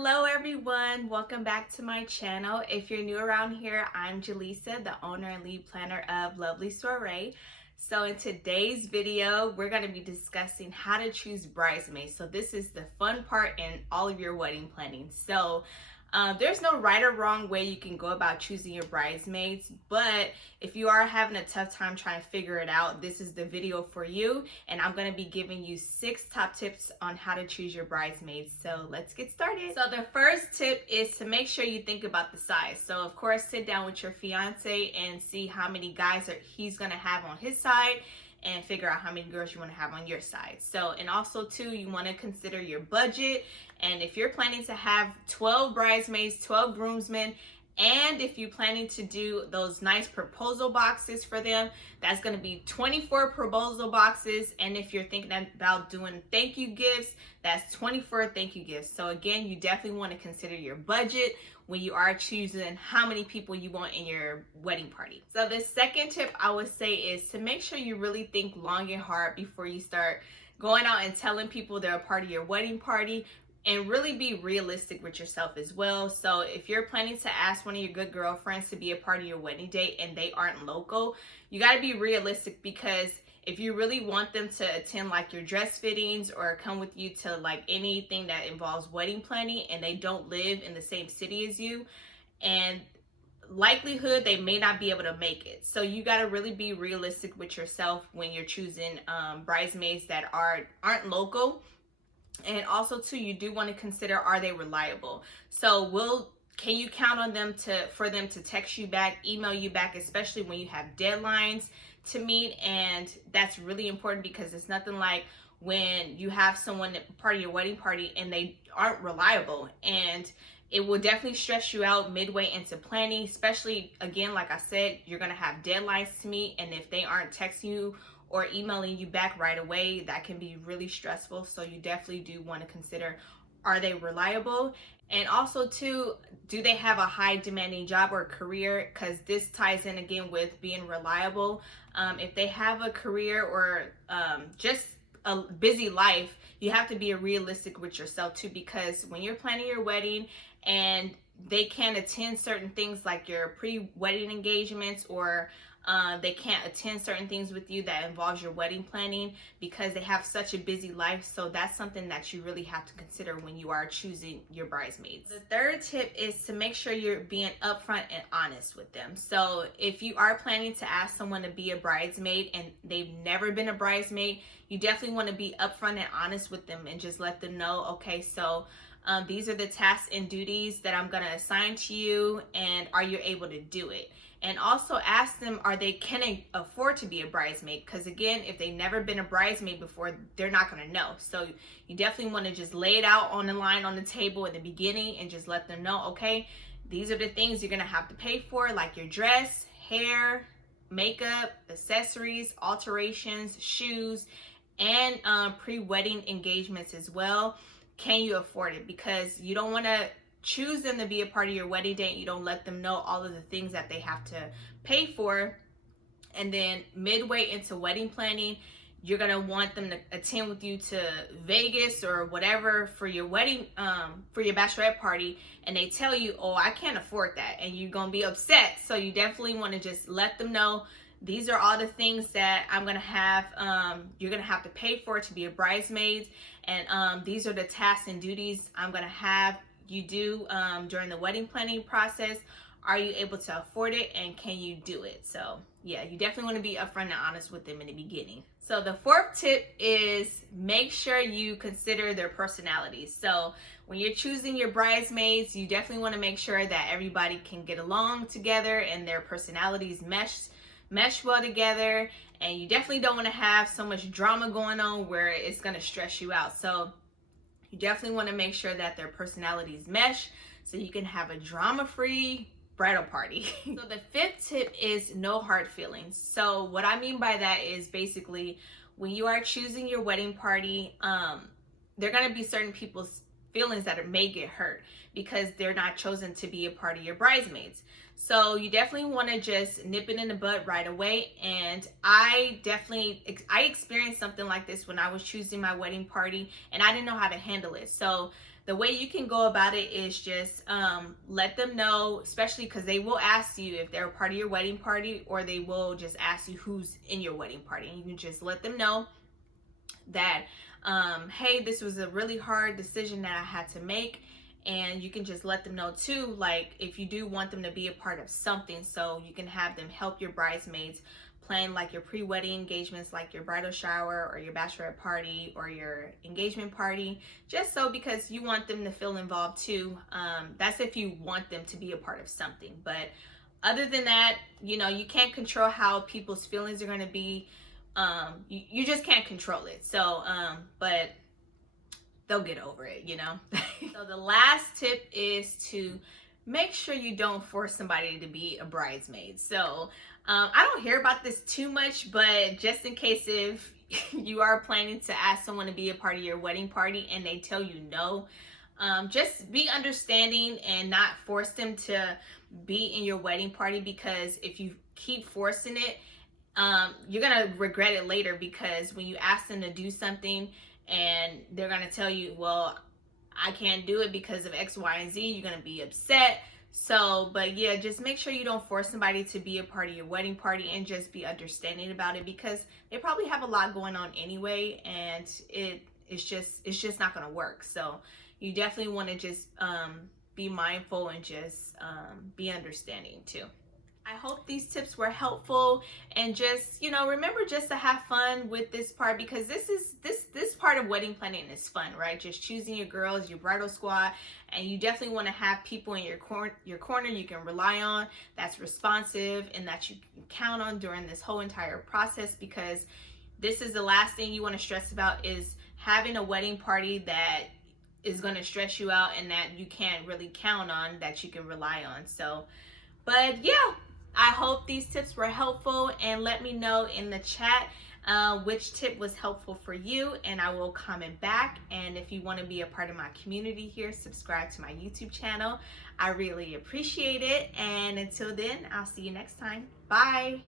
Hello everyone, welcome back to my channel. If you're new around here, I'm Jalyssa, the owner and lead planner of lovely Soiree. So in today's video, we're going to be discussing how to choose bridesmaids. So this is the fun part in all of your wedding planning. So there's no right or wrong way you can go about choosing your bridesmaids, but if you are having a tough time trying to figure it out, this is the video for you, and I'm going to be giving you 6 top tips on how to choose your bridesmaids. So let's get started. So the first tip is to make sure you think about the size. So of course, sit down with your fiance and see how many guys he's going to have on his side, and figure out how many girls you want to have on your side. So, and also too, you want to consider your budget. And if you're planning to have 12 bridesmaids, 12 groomsmen, and if you're planning to do those nice proposal boxes for them, that's going to be 24 proposal boxes. And if you're thinking about doing thank you gifts, that's 24 thank you gifts. So again, you definitely want to consider your budget when you are choosing how many people you want in your wedding party. So the second tip I would say is to make sure you really think long and hard before you start going out and telling people they're a part of your wedding party, and really be realistic with yourself as well. So if you're planning to ask one of your good girlfriends to be a part of your wedding date and they aren't local, you got to be realistic, because if you really want them to attend like your dress fittings or come with you to like anything that involves wedding planning and they don't live in the same city as you, and likelihood they may not be able to make it. So you got to really be realistic with yourself when you're choosing bridesmaids that aren't local. And also too, you do want to consider, are they reliable? So can you count on them for them to text you back, email you back, especially when you have deadlines to meet? And that's really important, because it's nothing like when you have someone part of your wedding party and they aren't reliable, and it will definitely stress you out midway into planning, especially, again, like I said, you're going to have deadlines to meet, and if they aren't texting you or emailing you back right away, that can be really stressful. So you definitely do want to consider, are they reliable? And also too, do they have a high demanding job or career? Because this ties in again with being reliable. If they have a career or just a busy life, you have to be realistic with yourself too, because when you're planning your wedding and they can't attend certain things like your pre-wedding engagements, or they can't attend certain things with you that involves your wedding planning because they have such a busy life. So that's something that you really have to consider when you are choosing your bridesmaids. The third tip is to make sure you're being upfront and honest with them. So if you are planning to ask someone to be a bridesmaid and they've never been a bridesmaid, you definitely want to be upfront and honest with them and just let them know, okay, so these are the tasks and duties that I'm going to assign to you, and are you able to do it? And also ask them, can they afford to be a bridesmaid? Because again, if they've never been a bridesmaid before, they're not going to know. So you definitely want to just lay it out on the line on the table in the beginning and just let them know, okay, these are the things you're going to have to pay for, like your dress, hair, makeup, accessories, alterations, shoes, and pre-wedding engagements as well. Can you afford it? Because you don't want to choose them to be a part of your wedding day, you don't let them know all of the things that they have to pay for, and then midway into wedding planning, you're gonna want them to attend with you to Vegas or whatever for your wedding, for your bachelorette party, and they tell you, oh, I can't afford that, and you're gonna be upset. So you definitely want to just let them know, these are all the things that I'm gonna have, you're gonna have to pay for to be a bridesmaid, and these are the tasks and duties I'm gonna have you do during the wedding planning process. Are you able to afford it, and can you do it? So yeah, you definitely want to be upfront and honest with them in the beginning. So the fourth tip is make sure you consider their personalities. So when you're choosing your bridesmaids, you definitely want to make sure that everybody can get along together and their personalities mesh well together, and you definitely don't want to have so much drama going on where it's going to stress you out. So you definitely want to make sure that their personalities mesh so you can have a drama-free bridal party. So the fifth tip is no hard feelings. So what I mean by that is basically when you are choosing your wedding party, there are going to be certain people's feelings that may get hurt because they're not chosen to be a part of your bridesmaids. So you definitely want to just nip it in the bud right away. And I experienced something like this when I was choosing my wedding party, and I didn't know how to handle it. So the way you can go about it is just let them know, especially because they will ask you if they're a part of your wedding party, or they will just ask you who's in your wedding party. And you can just let them know that, hey, this was a really hard decision that I had to make. And you can just let them know too, like if you do want them to be a part of something, so you can have them help your bridesmaids plan like your pre-wedding engagements, like your bridal shower or your bachelorette party or your engagement party, just so, because you want them to feel involved too. That's if you want them to be a part of something. But other than that, you know, you can't control how people's feelings are going to be. You just can't control it. So but they'll get over it, you know. So the last tip is to make sure you don't force somebody to be a bridesmaid. So I don't hear about this too much, but just in case if you are planning to ask someone to be a part of your wedding party and they tell you no, just be understanding and not force them to be in your wedding party, because if you keep forcing it, you're gonna regret it later, because when you ask them to do something and they're gonna tell you, well, I can't do it because of X, Y, and Z, you're gonna be upset. So, but yeah, just make sure you don't force somebody to be a part of your wedding party, and just be understanding about it, because they probably have a lot going on anyway, and it's just not gonna work. So you definitely want to just be mindful and just be understanding too. I hope these tips were helpful, and just, you know, remember just to have fun with this part, because this part of wedding planning is fun, right? Just choosing your girls, your bridal squad, and you definitely want to have people in your corner you can rely on, that's responsive, and that you can count on during this whole entire process, because this is the last thing you want to stress about, is having a wedding party that is going to stress you out and that you can't really count on, that you can rely on. So, but yeah, I hope these tips were helpful, and let me know in the chat which tip was helpful for you, and I will comment back. And if you want to be a part of my community here, subscribe to my YouTube channel. I really appreciate it. And until then, I'll see you next time. Bye.